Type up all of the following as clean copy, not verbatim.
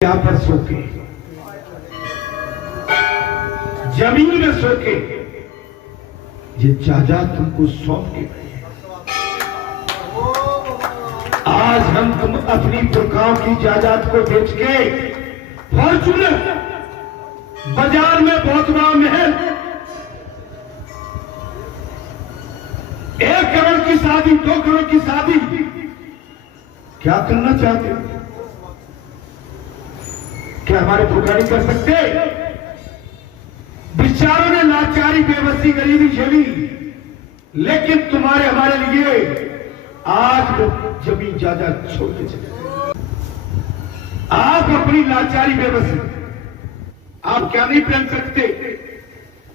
यहाँ पर सोके जमीन में सोके ये जायदाद तुमको सौंप के गए। आज हम तुम अपनी पुरखाओं की जायदाद को बेच के फॉर्चूनर बाजार में बहुत बड़ा महल 1 करोड़ की शादी 2 करोड़ की शादी क्या करना चाहते हो? क्या हमारे पुरखा कर सकते? बेचारों ने लाचारी बेबसी गरीबी झेली, लेकिन तुम्हारे हमारे लिए आज वो जमीन जायदाद छोड़ के चले। आप अपनी लाचारी बेबसी आप क्या नहीं पहन सकते,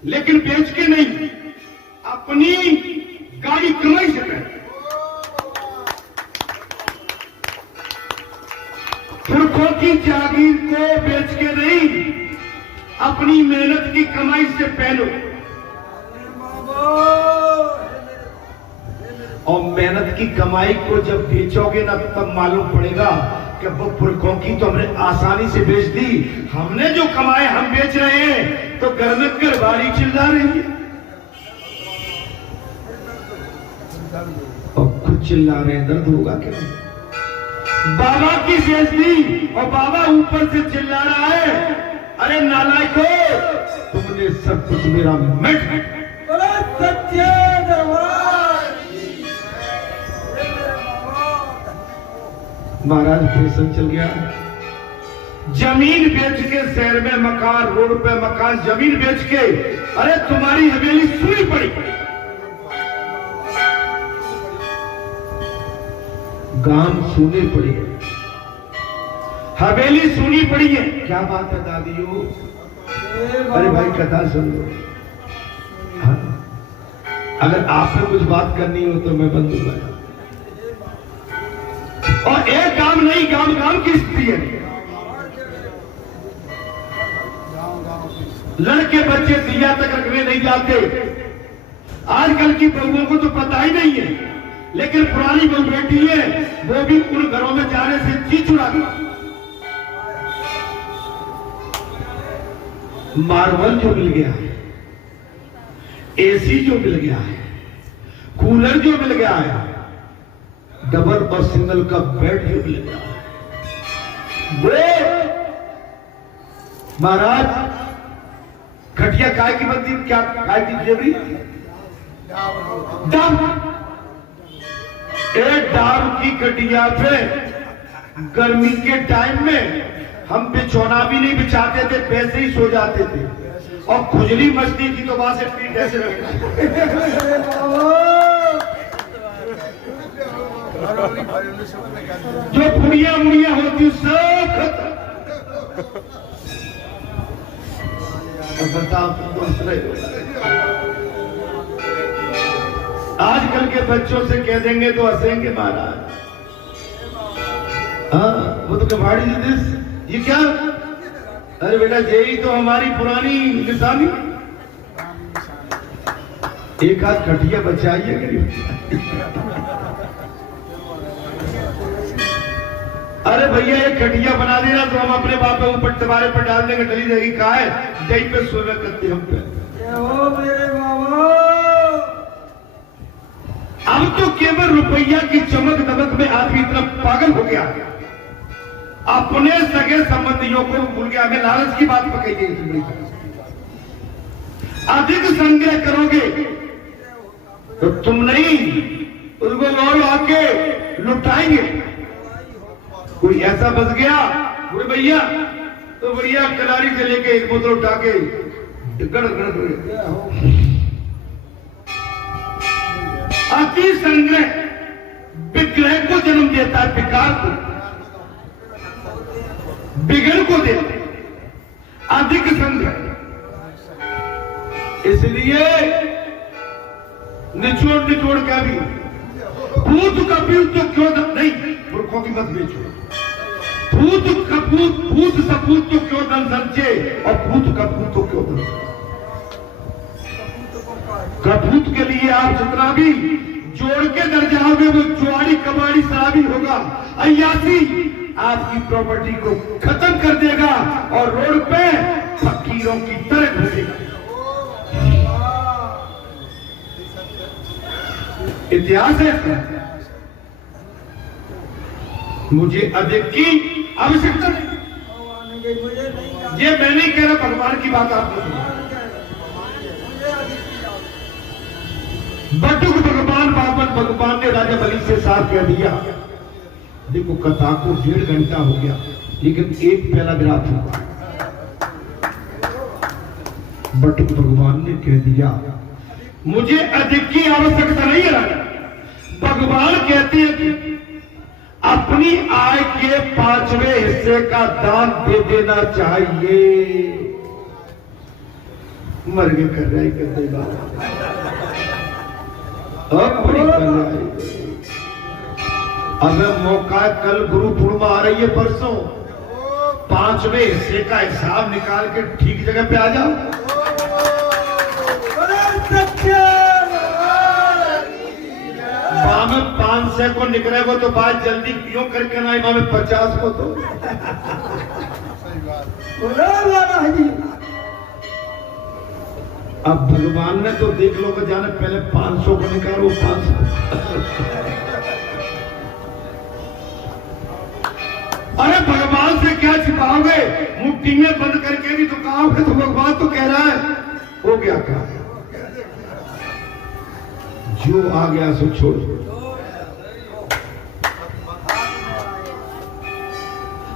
लेकिन बेच के नहीं, अपनी गाड़ी कमाई से पहन। पुरखों की जागीर को बेच के नहीं, अपनी मेहनत की कमाई से पहनो। और मेहनत की कमाई को जब बेचोगे ना, तब मालूम पड़ेगा कि वो पुरखों की तो हमने आसानी से बेच दी, हमने जो कमाए हम बेच रहे हैं, तो घर में घरवाली चिल्ला रही है और खुद चिल्ला रहे हैं। दर्द होगा क्या? बाबा की बेइज्जती और बाबा ऊपर से चिल्ला रहा है, अरे नालायको, तुमने सब कुछ मेरा मिट सच्चे दरबार। महाराज फैशन चल गया। जमीन बेच के शहर में मकान, रोड पे मकान, जमीन बेच के, अरे तुम्हारी हवेली सुनी पड़ी, गांव सुने पड़ी है, हवेली सुनी पड़ी है। क्या बात है दादियों? अरे भाई कथा सुन लो। हाँ? अगर आपसे कुछ बात करनी हो तो मैं बंद दूंगा। और एक काम नहीं, गांव गांव की स्थिति है। लड़के बच्चे दिया तक रखने नहीं जाते। आजकल की बहुओं को तो पता ही नहीं है, लेकिन पुरानी बहू बेटी है, वो भी उन घरों में जाने से जी चुरा गया। मार्बल जो मिल गया है, एसी जो मिल गया है, कूलर जो मिल गया है, डबल और सिंगल का बेड जो मिल गया है, वो महाराज खटिया काय की बनती? क्या काय की जेबरी? डाब की कटिया पे गर्मी के टाइम में हम बिछौना भी नहीं बिछाते थे, पैसे ही सो जाते थे। और खुजली मचती थी तो वहां से पीठ ऐसे जो पुड़िया मुड़िया होती सब बताओ। आजकल के बच्चों से कह देंगे तो हंसेंगे महाराज। हाँ, वो तो कबाड़ी देश, ये क्या? अरे बेटा, यही तो हमारी पुरानी निशानी। एक हाथ खटिया बचाइए गरीब। अरे भैया, एक खटिया बना देना तो हम अपने बाप के ऊपर तुम्हारे पर डाल देंगे, डली रहेगी। कहा है यही पे सोना करते हम पे। मेरे बाबा, अब तो केवल रुपया की चमक दमक में आदमी इतना पागल हो गया, अपने सगे संबंधियों को भूल गया। हमें लालच की बात पकड़ी गई। अधिक संग्रह करोगे तो तुम नहीं, उसको और आके लुटाएंगे। कोई ऐसा बच गया बोले भैया, तो बढ़िया कलारी से लेके एक बोतल उठा के गड़ अति संग्रह विग्रह को जन्म देता है, विकार को, बिगड़ को देते। अधिक संग्रह, इसलिए निचोड़ निचोड़ का भी भूत कपूत तो क्यों नहीं, पुरखों की मत बेचो। भूत कपूत, भूत सपूत तो क्यों धन संचे, और भूत कपूत तो क्यों धन। कपूत के लिए आप जितना भी जोड़ के दर जाओगे, वो जुआरी कबाड़ी शराबी होगा, अय्यासी आपकी प्रॉपर्टी को खत्म कर देगा और रोड पे फकीरों की तरह घूमेगा। इतिहास है। मुझे अधिक की आवश्यकता नहीं। ये मैं नहीं कह रहा, भगवान की बात आपको सुना। बटुक भगवान बाबत भगवान ने राजा बलि से साफ कह दिया। देखो कथा को 1.5 घंटा हो गया, लेकिन एक पैराग्राफ हुआ। बटुक भगवान ने कह दिया मुझे अधिक की आवश्यकता नहीं है। भगवान कहते हैं कि अपनी आय के 5वें हिस्से का दान दे देना चाहिए। मर गए कर रहे कर देगा अगर मौका है, कल गुरु पूर्णिमा आ रही है, परसों 5वें हिस्से का हिसाब निकाल के ठीक जगह पे आ जाओ। मामे 500 को निकले वो तो बात जल्दी क्यों करके ना, मामे 50 को तो अब भगवान ने तो देख लो कि जाने पहले 500 को निकालो 500। अरे भगवान से क्या छिपाओगे, मुट्ठी में बंद करके भी तो कहोगे तो भगवान तो कह रहा है हो गया क्या, जो आ गया सो छोड़।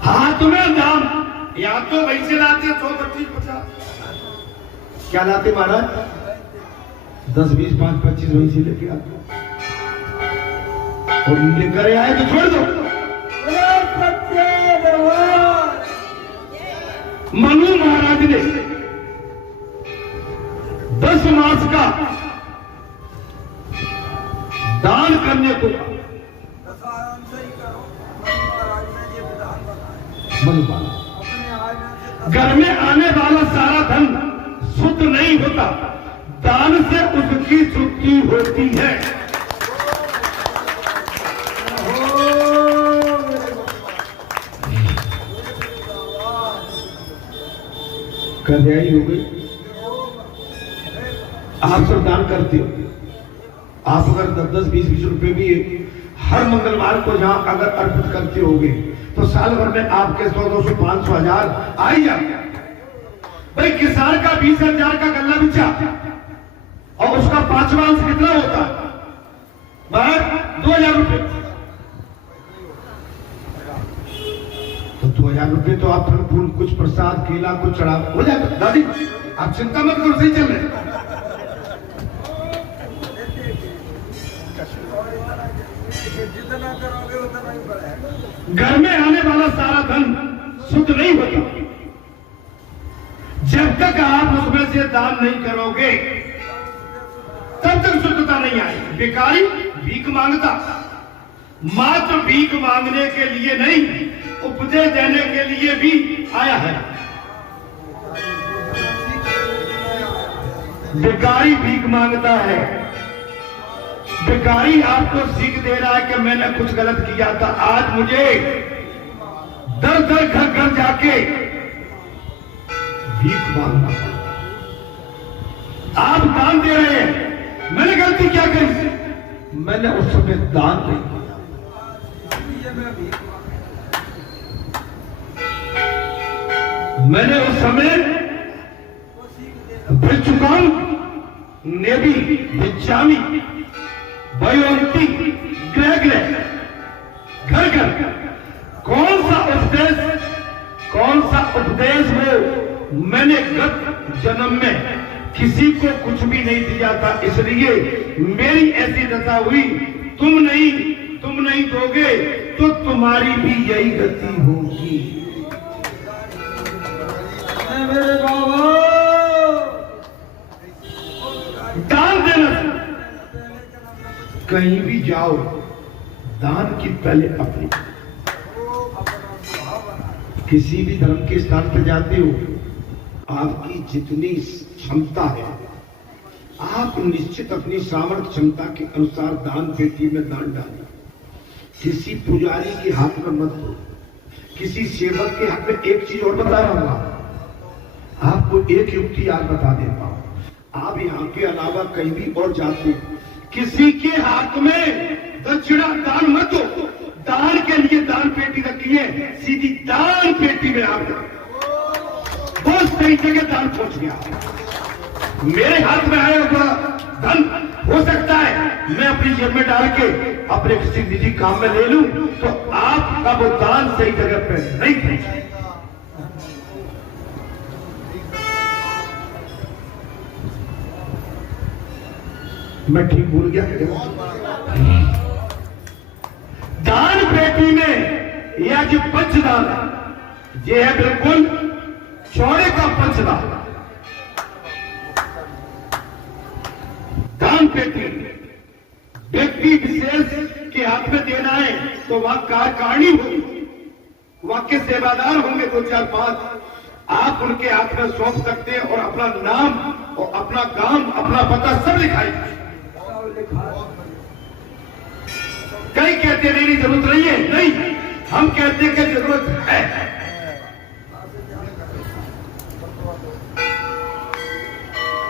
हाथ में दाम या तो वैसे लाते 100, 25, 50 क्या लाते महाराज, 10, 20, 5, 25 वहीं से लेके आते और लेकर आए तो छोड़ दो। मनु महाराज ने 10 मास का दान करने को घर में आने वाला सारा धन शुद्ध नहीं होता, दान से उसकी शुद्धि होती है। कन्याई हो गई। आप सब दान करते हो, आप अगर 10, 20, 20 रुपए भी हर मंगलवार को जहां अगर अर्पित करते होगे तो साल भर में आपके 100, 200, 500, 1000 आ ही जाते। भाई किसान का 20,000 का गल्ला बिचा और उसका 5वां अंश कितना होता है, 2,000 रुपए। तो 2,000 रुपए तो आप फल फूल कुछ प्रसाद केला कुछ चढ़ा हो जाएगा। दादी आप चिंता मत करो, सही चल रहे। जितना करोगे उतना ही बढ़ेगा। घर में आने वाला सारा धन शुद्ध नहीं होता जब तक आप उसमें से दान नहीं करोगे, तब तक शुद्धता नहीं आएगी। भिखारी भीख मांगता मात्र भीख मांगने के लिए नहीं, उपदेश देने के लिए भी आया है। भिखारी भीख मांगता है, भिखारी आपको सीख दे रहा है कि मैंने कुछ गलत किया था, आज मुझे दर दर घर घर जाके भीख मांगना। आप दान दे रहे हैं, मैंने गलती क्या करी, मैंने उस समय दान नहीं किया। मैंने उस समय भिक्षुकाम नेबी भिक्षामी वयोवंती ग्रह ग्रह घर घर कौन सा उपदेश हो, मैंने गत जन्म में किसी को कुछ भी नहीं दिया था, इसलिए मेरी ऐसी दशा हुई। तुम नहीं दोगे तो तुम्हारी भी यही गति होगी। मेरे बाबा दान देना, कहीं भी जाओ दान की पहले अपनी, किसी भी धर्म के स्थान पर जाते हो, आपकी जितनी क्षमता है आप निश्चित अपनी सामर्थ्य क्षमता के अनुसार दान पेटी में दान डालें। किसी पुजारी के हाथ में मत दो, किसी सेवक के हक में एक चीज और बता रहा हूं, आपको एक युक्ति आज बता देता हूं। आप यहाँ के अलावा कहीं भी और जाते, किसी के हाथ में दक्षिणा दान मत दो। दान के लिए दान पेटी रखिए, सीधी दान पेटी में आप बहुत सही जगह दान पहुंच गया। मेरे हाथ में आया हुआ धन हो सकता है मैं अपनी जेब में डाल के अपने किसी निजी काम में ले लूं, तो आपका वो दान सही जगह पे नहीं पहुंचे। मैं ठीक भूल गया। दान पेटी में यह जो पंचदान है, ये है बिल्कुल चौड़े का पंचदान। दान पेटी व्यक्ति विशेष के हाथ में देना है तो वह कार्यकारिणी होगी, वह के सेवादार होंगे 2 4 5, आप उनके हाथ में सौंप सकते हैं और अपना नाम और अपना काम, अपना पता सब लिखाएंगे। कई कहते नहीं जरूरत नहीं है, नहीं, हम कहते हैं कि जरूरत है।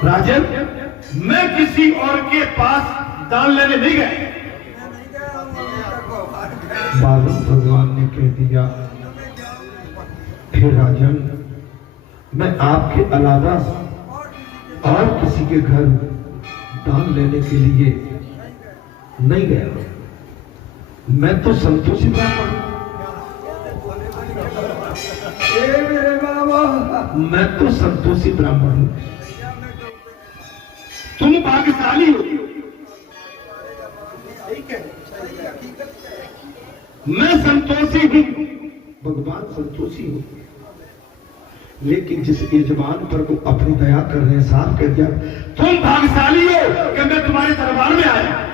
राजन, मैं किसी और के पास दान लेने नहीं गया। बाबा भगवान ने कह दिया, हे राजन, मैं आपके अलावा और किसी के घर दान लेने के लिए नहीं गया। मैं तो संतोषी ब्राह्मण, मैं तो संतोषी ब्राह्मण हूं। तुम भाग्यशाली हो, मैं संतोषी हूं, भगवान संतोषी हो। लेकिन जिस यजमान पर वो अपनी दया कर रहे हैं, साफ कह दिया, तुम भाग्यशाली हो कि मैं तुम्हारे दरबार में आया,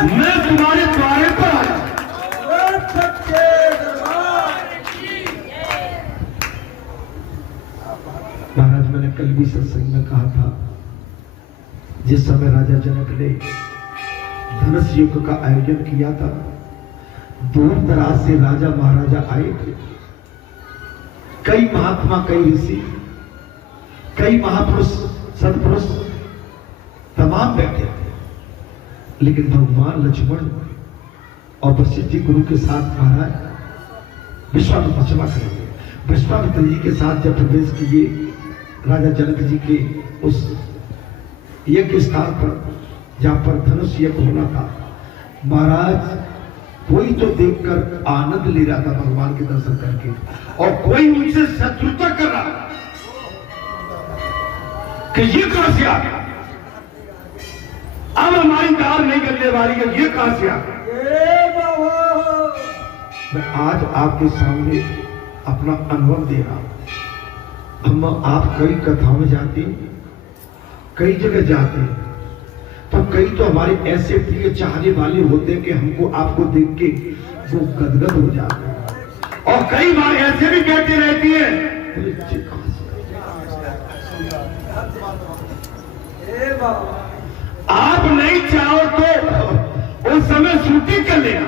मैं तुम्हारे द्वारे पर आया। महाराज, मैंने कल भी सत्संग में कहा था, जिस समय राजा जनक ने धनुष युद्ध का आयोजन किया था, दूर दराज से राजा महाराजा आए थे, कई महात्मा, कई ऋषि, कई महापुरुष, सत्पुरुष तमाम बैठे थे। लेकिन भगवान लक्ष्मण और वशिष्ठ जी गुरु के साथ महाराज विश्वामित्र, क्षमा करेंगे, विश्वामित्र जी के साथ जब प्रवेश किए राजा जनक जी के उस यज्ञ स्थान पर, जहां पर धनुष यज्ञ होना था, महाराज कोई तो देखकर आनंद ले रहा था भगवान के दर्शन करके, और कोई उनसे शत्रुता कर रहा कि ये कहां से आ गया, अब हमारी दाल नहीं करने वाली है, ये कहां से आ गया। मैं आज आपके सामने अपना अनुभव दे रहा हूं। हम आप कई कथाओं में जाते हैं, कई जगह जाते हैं, तो कई तो हमारे ऐसे प्रिय चाहने वाले होते हैं कि हमको आपको देख के वो गदगद हो जाते हैं, और कई बार ऐसे भी कहते रहती है, आप नहीं चाहो तो उस समय शूटिंग कर लेना।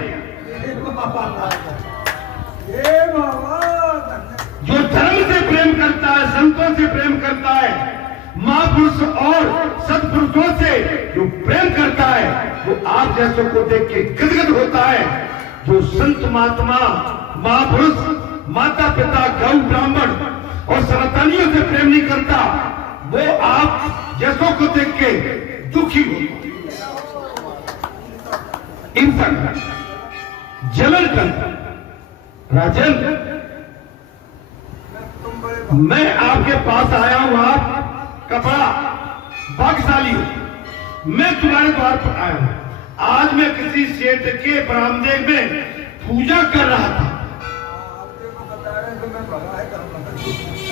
जो धर्म से प्रेम करता है, संतों से प्रेम करता है, महापुरुष और सत्पुरुषों से जो प्रेम करता है, वो आप जैसों को देख के गदगद होता है। जो संत महात्मा, महापुरुष, माता पिता, गौ ब्राह्मण और सनातनियों से प्रेम नहीं करता, वो आप जैसों को देख के दुखी होता, इंसान जलन करता। राजन, मैं आपके पास आया हूं, आप कपड़ा भाग्यशाली हो, मैं तुम्हारे द्वार पर आया हूं। आज मैं किसी सेठ के बरामदे में पूजा कर रहा था।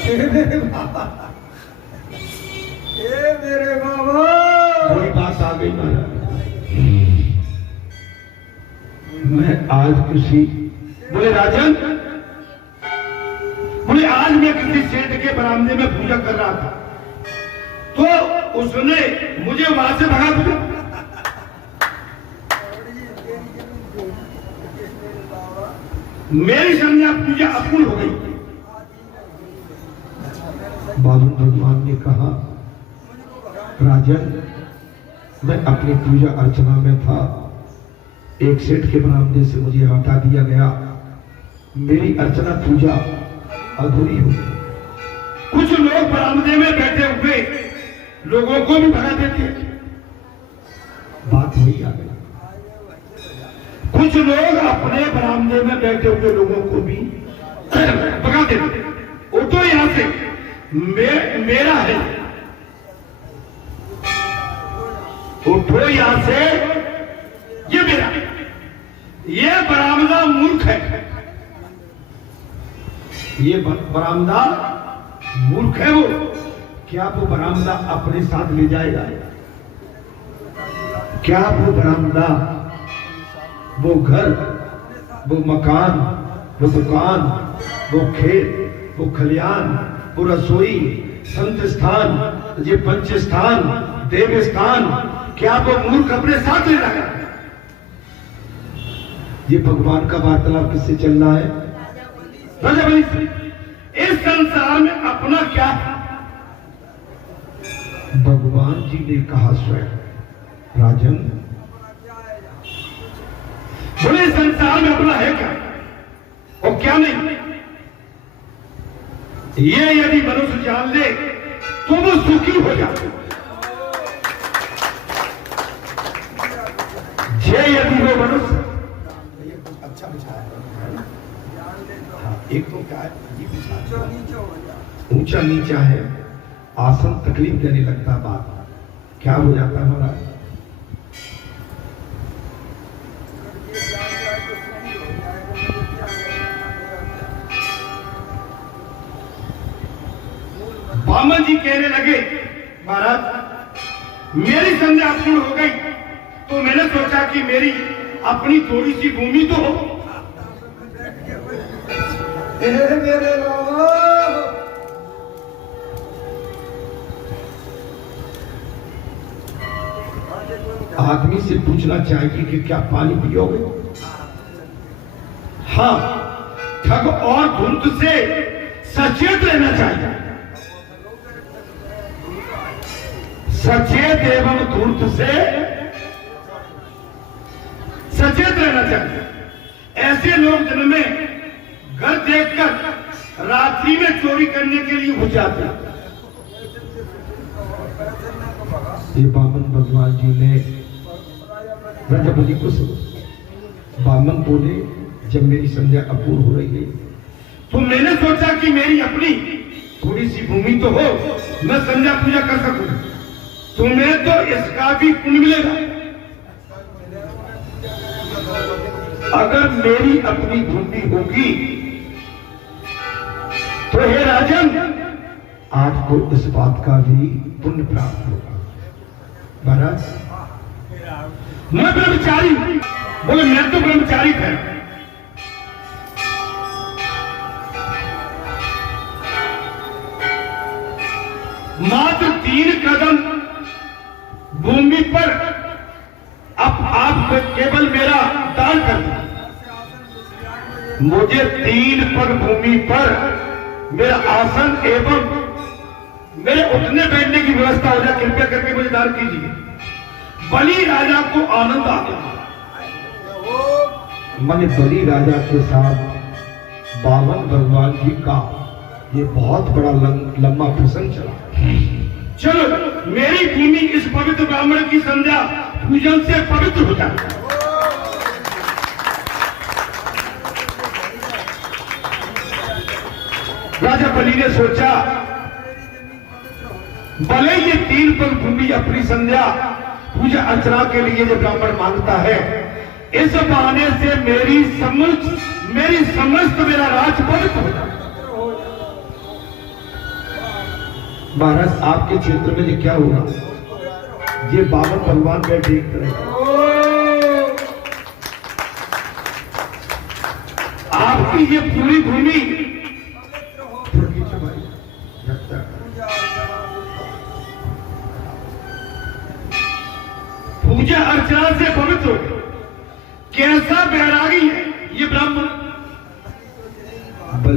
मेरे बाबा, वही बात आ गई महाराज। मैं आज किसी, बोले राजन, बोले आज मैं किसी सेठ के बरामदे में पूजा कर रहा था, तो उसने मुझे वहां से भगा दिया। मेरी संध्या पूजा अपूर्ण हो गई। बावन भगवान ने कहा, राजन, मैं अपनी पूजा अर्चना में था, एक सेठ के बरामदे से मुझे हटा दिया गया, मेरी अर्चना पूजा अधूरी हो गई। कुछ लोग बरामदे में बैठे हुए लोगों को भी भगा देते हैं, बात वही आ गई। कुछ लोग अपने बरामदे में बैठे हुए लोगों को भी भगा देते, उठो यहां से, मेरा है, उठो यहां से, ये मेरा, ये बरामदा मूर्ख है, ये बरामदा मूर्ख है। वो क्या वो बरामदा अपने साथ ले जाएगा? क्या वो बरामदा, वो घर, वो मकान, वो दुकान, वो खेत, वो खलियान, वो रसोई, संत स्थान, ये पंच स्थान, देव स्थान, क्या वो मूर्ख अपने साथ ले जाएगा? ये भगवान का वार्तालाप किससे चल रहा है? राजा बलि से। इस संसार में अपना क्या है? भगवान जी ने कहा स्वयं, राजन, बोले संसार में अपना है क्या और क्या नहीं? ये यदि मनुष्य जान ले तो वो सुखी हो जाता। ये यदि वो मनुष्य, अच्छा बिछाया है, एक तो क्या है, ऊंचा नीचा है, आसन तकलीफ देने लगता, बात क्या हो जाता है हमारा? बामन जी कहने लगे, महाराज मेरी संध्या पूर्ण हो गई, तो मैंने सोचा कि मेरी अपनी थोड़ी सी भूमि तो हो। मेरे आदमी से पूछना चाहिए कि क्या पानी पियोगे? हाँ, ठग और धुंध से सचेत रहना चाहिए, सचेत एवं धूर्त से सचेत रहना चाहिए। ऐसे लोग दिन में घर देखकर रात्रि में चोरी करने के लिए घुस जाते हैं। ये बामन भगवान जी ने राजा बलि को बामन बोले, जब मेरी संध्या अपूर्ण हो रही है तो मैंने सोचा कि मेरी अपनी थोड़ी सी भूमि तो हो, मैं संध्या पूजा कर सकूं, तुम्हें तो इसका भी पुण्य मिलेगा। अगर मेरी अपनी भूमि होगी तो हे राजन, आपको इस बात का भी पुण्य प्राप्त होगा। महाराज, मैं ब्रह्मचारी, बोले मैं तो ब्रह्मचारी था, मात्र 3 कदम भूमि पर अब आप केवल मेरा दान कर दो, मुझे 3 पग भूमि पर मेरा आसन एवं मेरे उठने बैठने की व्यवस्था हो जाए, कृपया करके मुझे दान कीजिए। बलि राजा को आनंद आ गया। मैंने बलि राजा के साथ बामन भगवान जी का ये बहुत बड़ा लंबा प्रसंग चला। चलो, मेरी भूमि इस पवित्र ब्राह्मण की संध्या पूजन से पवित्र हो जाए। राजा बलि ने सोचा, भले ये 3 पग भूमि अपनी संध्या पूजा अर्चना के लिए जो ब्राह्मण मांगता है, इस बहाने से मेरी समस्त मेरा राज पवित्र हो जाए। महाराज, आपके क्षेत्र में ये क्या होगा? ये बामन भगवान बैठे एक तरह, आपकी ये पूरी भूमि पूजा अर्चना से पवित्र हो। कैसा बैरागी है ये ब्राह्मण,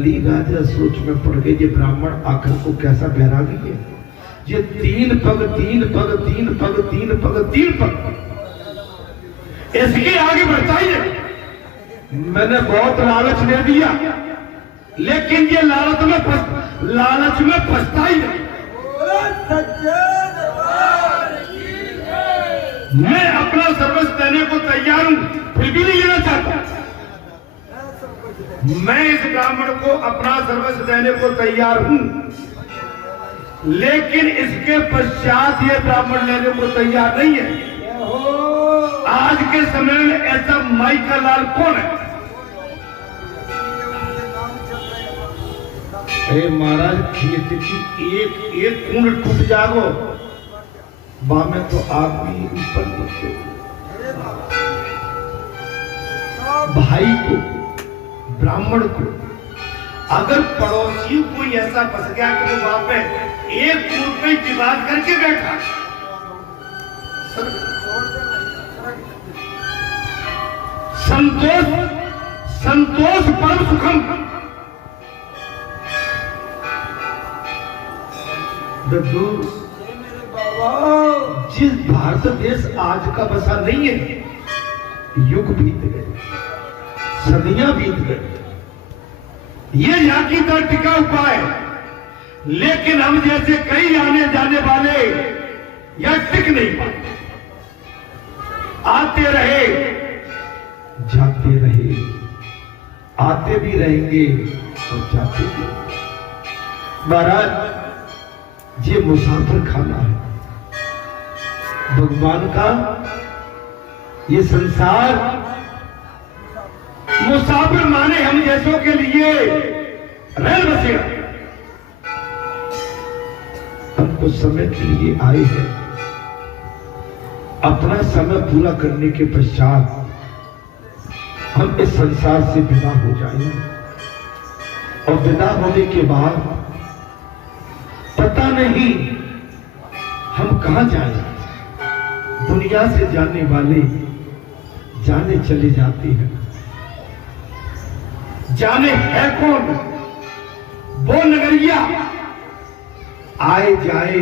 बलि राजा सोच में पड़ गए, ये ब्राह्मण आखिर को कैसा बैरागी है, ये 3 पग 3 पग 3 पग 3 पग 3 पग, इसके आगे बढ़ता ही है। मैंने बहुत लालच दे दिया, लेकिन ये लालच में फंसता ही नहीं। मैं अपना सर्वस्व देने को तैयार हूं, फिर भी नहीं लेना चाहता। मैं इस ब्राह्मण को अपना सर्वस्व देने को तैयार हूं, लेकिन इसके पश्चात ये ब्राह्मण लेने को तैयार नहीं है। आज के समय में ऐसा माई का लाल कौन है? अरे महाराज, खेत की एक कूंड टूट जागो, बामे तो आप भी ऊपर नीचे। भाई को, ब्राह्मण को, अगर पड़ोसी कोई ऐसा फंस गया कि वो वहां पे एक कूद पे विवाद करके बैठा, संतोष परम सुखम। जिस भारत देश आज का बसा नहीं है, युग बीत गए, सदियां बीत गई, ये यहाँ की तर टिका उपाय, लेकिन हम जैसे कई आने जाने वाले या टिक नहीं पाते। आते रहे, जाते रहे, आते भी रहेंगे और जाते भी। महाराज, ये मुसाफिर खाना है भगवान का, ये संसार मुसाफिर माने हम जैसों के लिए रेल बसेरा। हम कुछ समय के लिए आए हैं, अपना समय पूरा करने के पश्चात हम इस संसार से विदा हो जाएंगे, और विदा होने के बाद पता नहीं हम कहां जाएं। दुनिया से जाने वाले जाने चले जाते हैं, जाने है कौन वो नगरिया, आए जाए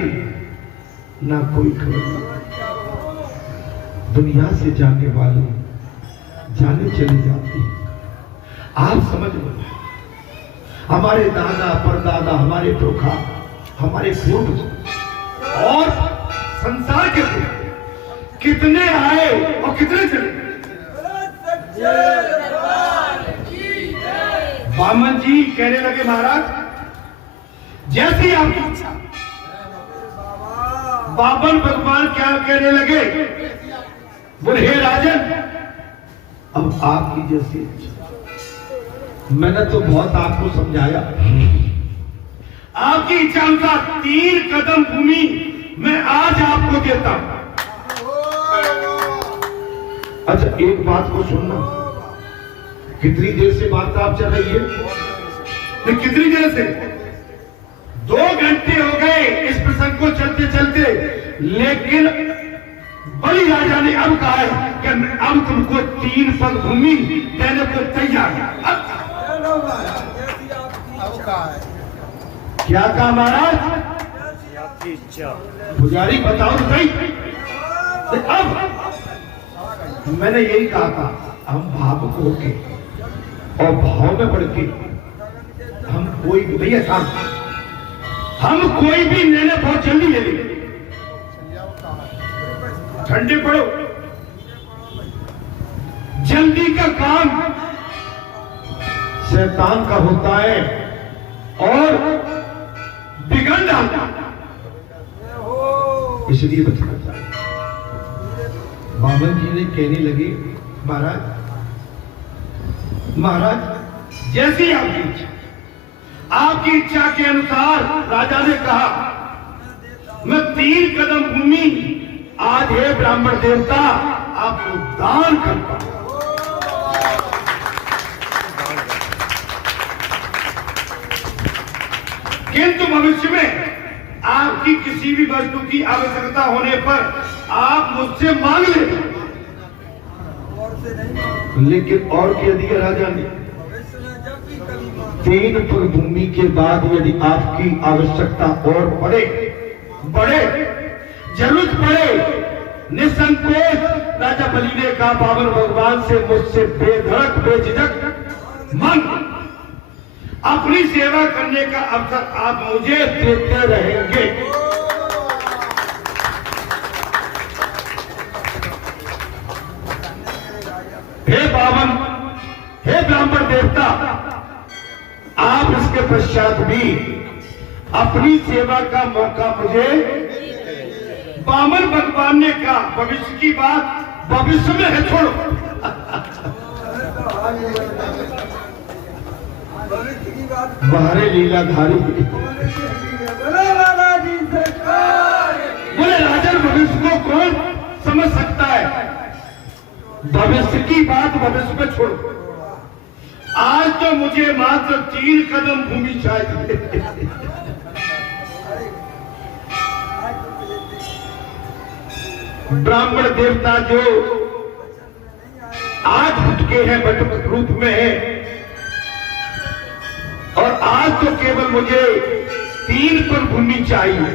ना कोई खबर। दुनिया से जाने वाले जाने चले जाते हैं। आप समझ लो, हमारे दादा परदादा, हमारे पुरखा, हमारे पूर्व और संसार के पूर्व कितने आए और कितने चले। वामन जी कहने लगे, महाराज जैसी आपकी इच्छा। बाबन भगवान क्या कहने लगे, बोले हे राजन, अब आपकी जैसी इच्छा। मैंने तो बहुत आपको समझाया, आपकी इच्छा अनुसार 3 कदम भूमि मैं आज आपको देता हूं। अच्छा, एक बात को सुनना, कितनी देर से वार्तालाप चल रही है? तो कितनी देर से? 2 घंटे हो गए इस प्रसंग को चलते चलते, लेकिन बलि राजा ने अब कहा है कि अब तुमको 3 पग भूमि देने को तैयार है। क्या कहा महाराज? पुजारी बताओ तो सही। अब मैंने यही कहा था, हम भावुक होके और भाव में पड़ के हम कोई भी भैया साहब, हम कोई भी निर्णय बहुत जल्दी ले लेंगे। ठंडे पड़ो, जल्दी का काम शैतान का होता है और बिगड़ जाता है, इसलिए बचना चाहिए। बामन जी ने कहने लगे, महाराज जैसी आपकी इच्छा। आपकी इच्छा के अनुसार राजा ने कहा, मैं 3 कदम भूमि आज हे ब्राह्मण देवता आपको दान करता हूं। किंतु भविष्य में आपकी किसी भी वस्तु की आवश्यकता होने पर आप मुझसे मांग ले। लेकिन और कह दिया राजा ने, 3 पग भूमि के बाद यदि आपकी आवश्यकता और बढ़े जरूरत पड़े, निसंकोच राजा बलि ने कहा पावन भगवान से मुझसे बेधड़क बेझिझक मांग, अपनी सेवा करने का अवसर आप मुझे देते रहेंगे। हे पावन, हे ब्राह्मण देवता, आप इसके पश्चात भी अपनी सेवा का मौका मुझे। बामन भगवान ने कहा भविष्य की बात भविष्य में है, छोड़ो। बाहरे लीलाधारी बोले राजन, भविष्य को कौन समझ सकता है? भविष्य की बात भविष्य में छोड़ो। आज तो मुझे मात्र 3 कदम भूमि चाहिए। ब्राह्मण देवता जो आज फुटके हैं बटुक रूप में है, और आज तो केवल मुझे 3 पर भूमि चाहिए।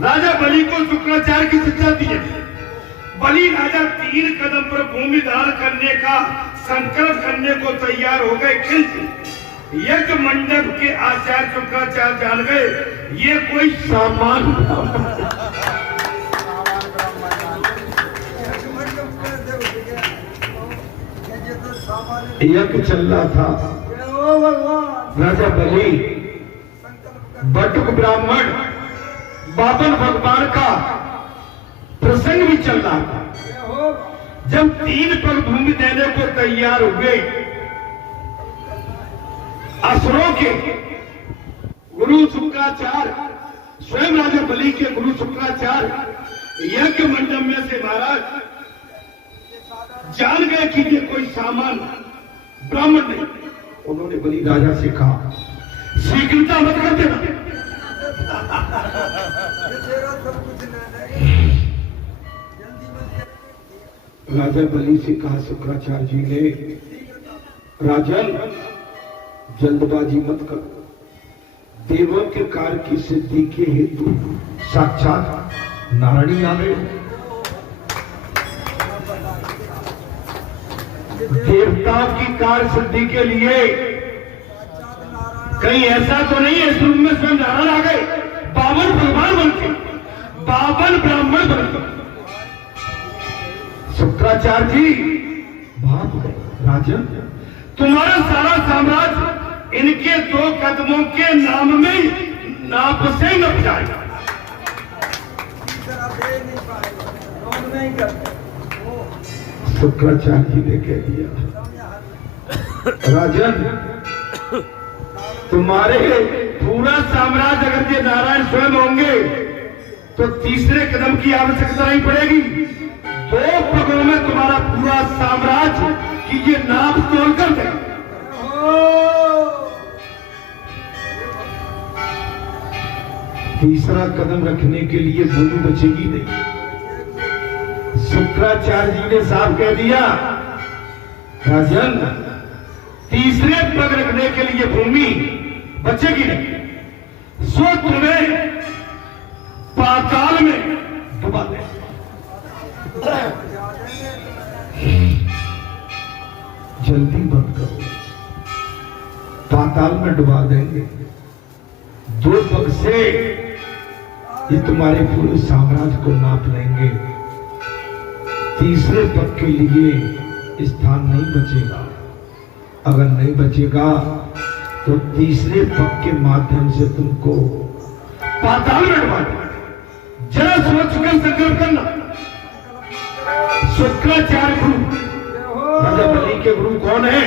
राजा बलि को शुक्राचार्य की शिक्षा दी है। बलि राजा 3 कदम पर भूमि दान करने का संकल्प करने को तैयार हो गए, किंतु यज्ञ मंडप के आचार्य शुक्राचार्य जान गए ये कोई सामान्य यज्ञ चल रहा था। राजा बलि, बटुक ब्राह्मण, बामन भगवान का प्रसंग भी चल रहा था। जब 3 पग भूमि देने को तैयार हुए, असुरों के गुरु शुक्राचार्य, स्वयं राजा बलि के गुरु शुक्राचार्य यज्ञ मंडप में से महाराज जान गए कि ये कोई सामान्य ब्राह्मण नहीं। उन्होंने बलि राजा से कहा शीघ्रता मत कर देना। राजा बलि से कहा शुक्राचार्य जी ने, राजन जल्दबाजी मत कर, देवों के कार्य की सिद्धि के हेतु साक्षात नारायण आ गए। देवताओं की कार्य सिद्धि के लिए कहीं ऐसा तो नहीं है इस रूप में स्वयं नारायण आ गए, बावन भगवान बनके, बावन ब्राह्मण बनके। शुक्राचार्य जी भाप गए, राजन तुम्हारा सारा साम्राज्य इनके 2 कदमों के नाम में नाप से नप जाएगा। शुक्राचार्य जी ने कह दिया, राजन तुम्हारे पूरा साम्राज्य अगर ये नारायण स्वयं होंगे तो तीसरे कदम की आवश्यकता नहीं पड़ेगी। 2 पगों में तुम्हारा पूरा साम्राज्य की ये नाप तोल कर दे। तीसरा कदम रखने के लिए भूमि बचेगी नहीं। शुक्राचार्य जी ने साफ कह दिया, राजन तीसरे पग रखने के लिए भूमि बचेगी नहीं, सो तुम्हें पाताल में डुबा दे। जल्दी बंद करो, पाताल में डुबा देंगे। 2 पग से ये तुम्हारे पूरे साम्राज्य को नाप लेंगे। तीसरे पग के लिए स्थान नहीं बचेगा। अगर नहीं बचेगा तो तीसरे पग के माध्यम से तुमको पाताल में डुबा देंगे। जरा सोच कर संकल्प करना। शुक्राचार्य गुरु, राजा बलि के गुरु कौन है?